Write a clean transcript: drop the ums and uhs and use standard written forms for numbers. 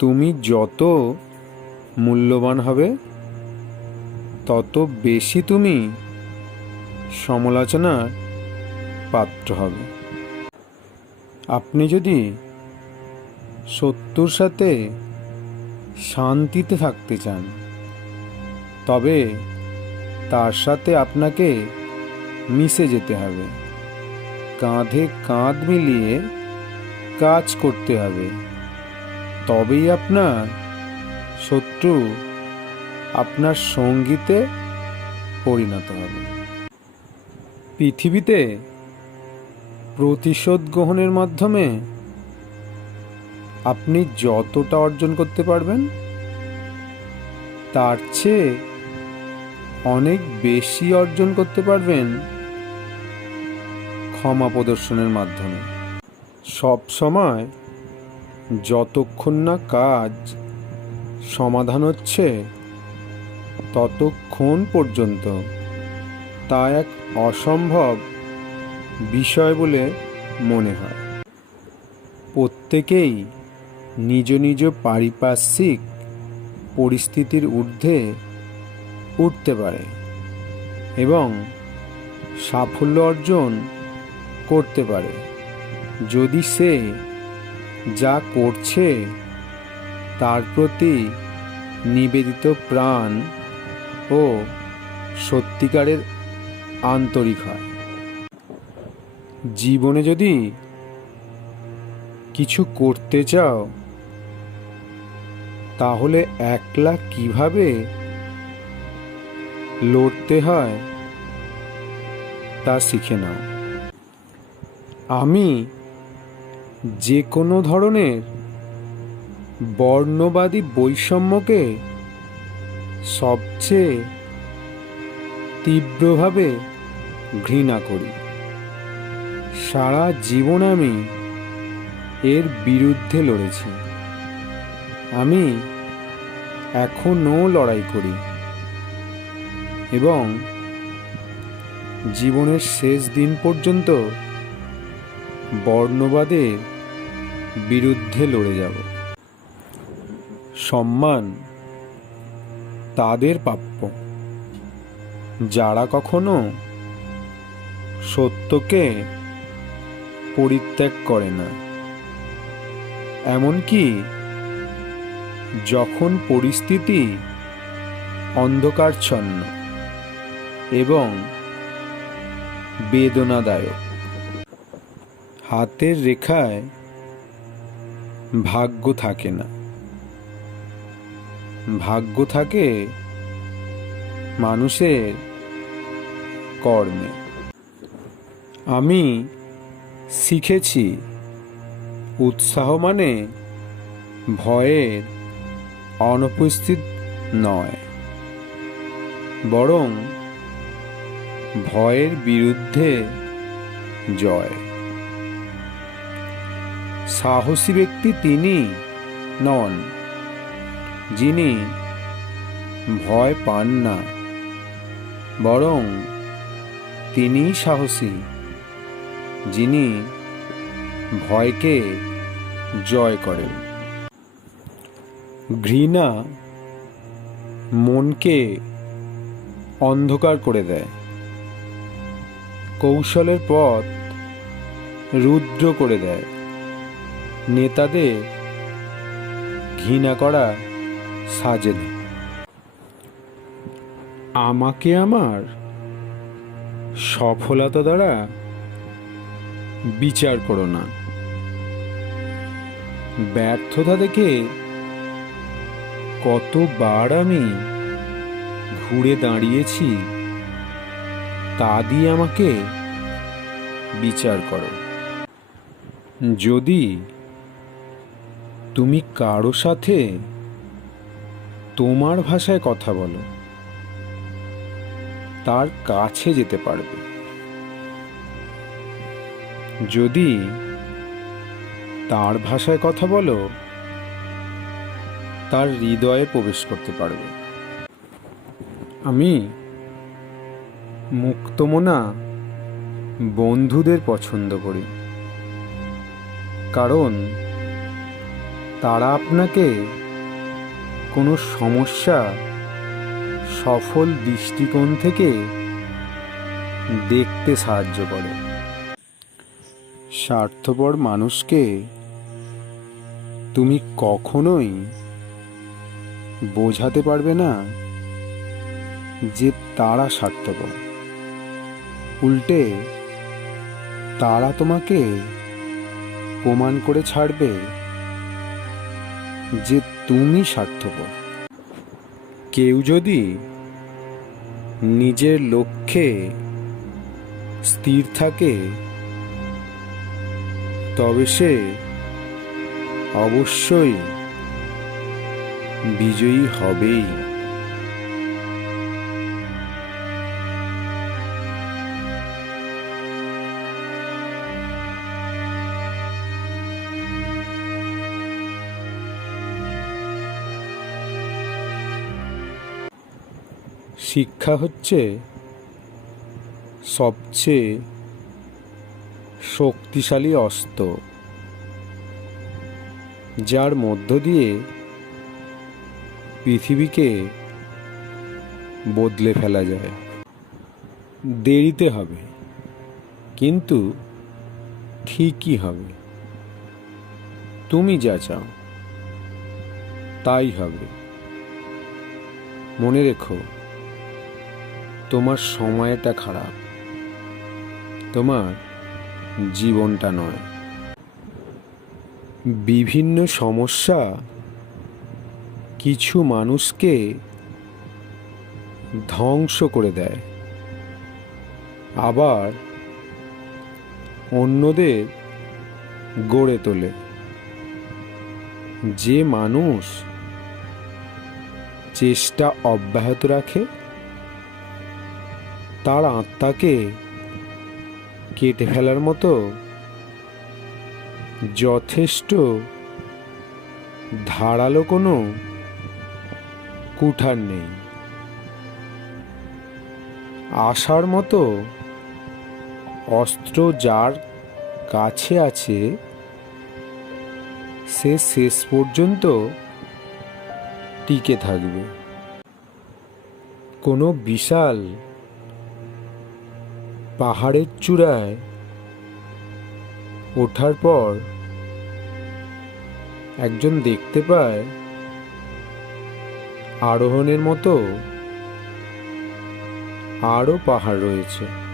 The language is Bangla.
তুমি যত মূল্যবান হবে তত বেশি তুমি সমালোচনার পাত্র হবে। আপনি যদি শত্রুর সাথে শান্তিতে থাকতে চান তবে তার সাথে আপনাকে মিশে যেতে হবে, কাঁধে কাঁধ মিলিয়ে কাজ করতে হবে। তবেই আপনার শত্রু আপনার সঙ্গীতে পরিণত হবে। পৃথিবীতে প্রতিশোধ গ্রহণের মাধ্যমে আপনি যতটা অর্জন করতে পারবেন তার চেয়ে অনেক বেশি অর্জন করতে পারবেন ক্ষমা প্রদর্শনের মাধ্যমে। সব সময় যতক্ষণ না কাজ সমাধান হচ্ছে ততক্ষণ পর্যন্ত তা এক অসম্ভব বিষয় বলে মনে হয়। প্রত্যেকেই নিজ নিজ পারিপার্শ্বিক পরিস্থিতির ঊর্ধ্বে উঠতে পারে এবং সাফল্য অর্জন করতে পারে যদি সে যা করছে তার প্রতি নিবেদিত প্রাণ ও সত্যিকারের আন্তরিক হয়। জীবনে যদি কিছু করতে চাও তাহলে একলা কিভাবে লড়তে হয় তা শিখে নাও। আমি যে কোনো ধরনের বর্ণবাদী বৈষম্যকে সবচেয়ে তীব্রভাবে ঘৃণা করি। সারা জীবন আমি এর বিরুদ্ধে লড়েছি। আমি এখনও লড়াই করি এবং জীবনের শেষ দিন পর্যন্ত বর্ণবাদের বিরুদ্ধে লড়ে যাব। সম্মান তাদের প্রাপ্য যারা কখনো সত্যকে পরিত্যাগ করে না, এমনকি যখন পরিস্থিতি অন্ধকারচ্ছন্ন এবং বেদনাদায়ক। হাতের রেখায় ভাগ্য থাকে না, ভাগ্য থাকে মানুষের কর্মে। আমি শিখেছি উৎসাহ মানে ভয়ের অনুপস্থিত নয়, বরং ভয়ের বিরুদ্ধে জয়। সাহসী ব্যক্তি তিনি নন যিনি ভয় পান না, বরং তিনি সাহসী যিনি ভয়কে জয় করেন। ঘৃণা মনকে অন্ধকার করে দেয়, কৌশলের পথ রুদ্র করে দেয়। নেতাদের ঘৃণা করা সাজে না। আমাকে আমার সফলতা দ্বারা বিচার করো না। ব্যর্থতা দেখে কতবার আমি ঘুরে দাঁড়িয়েছি তা দিয়ে আমাকে বিচার করো। যদি তুমি কারো সাথে তোমার ভাষায় কথা বলো তার কাছে যেতে পারবে। যদি তার ভাষায় কথা বলো তার হৃদয়ে প্রবেশ করতে পারবে। আমি মুক্তমনা বন্ধুদের পছন্দ করি, কারণ তারা আপনাকে কোনো সমস্যা সফল দৃষ্টিকোণ থেকে দেখতে সাহায্য করে। স্বার্থপর মানুষকে তুমি কখনোই বোঝাতে পারবে না যে তারা স্বার্থপর। উল্টে তারা তোমাকে প্রমাণ করে ছাড়বে যে তুমি স্বার্থপর। কেউ যদি নিজের লক্ষ্যে স্থির থাকে তবে সে অবশ্যই বিজয়ী হবেই। শিক্ষা হচ্ছে সবচেয়ে শক্তিশালী অস্ত্র, যার মধ্য দিয়ে পৃথিবীকে বদলে ফেলা যায়। দেরিতে হবে, কিন্তু ঠিকই হবে। তুমি যা চাও তাই হবে। মনে রেখো, তোমার সময়টা খারাপ, তোমার জীবনটা নয়। বিভিন্ন সমস্যা কিছু মানুষকে ধ্বংস করে দেয়, আবার অন্যদের গড়ে তোলে। যে মানুষ চেষ্টা অব্যাহত রাখে তার আত্মাকে কেটে ফেলার মতো যথেষ্ট ধারালো কোনো কুঠার নেই। আশার মতো অস্ত্র যার কাছে আছে সে শেষ পর্যন্ত টিকে থাকবে। কোনো বিশাল পাহাড়ের চূড়ায় ওঠার পর একজন দেখতে পায় আরোহণের মতো আরও পাহাড় রয়েছে।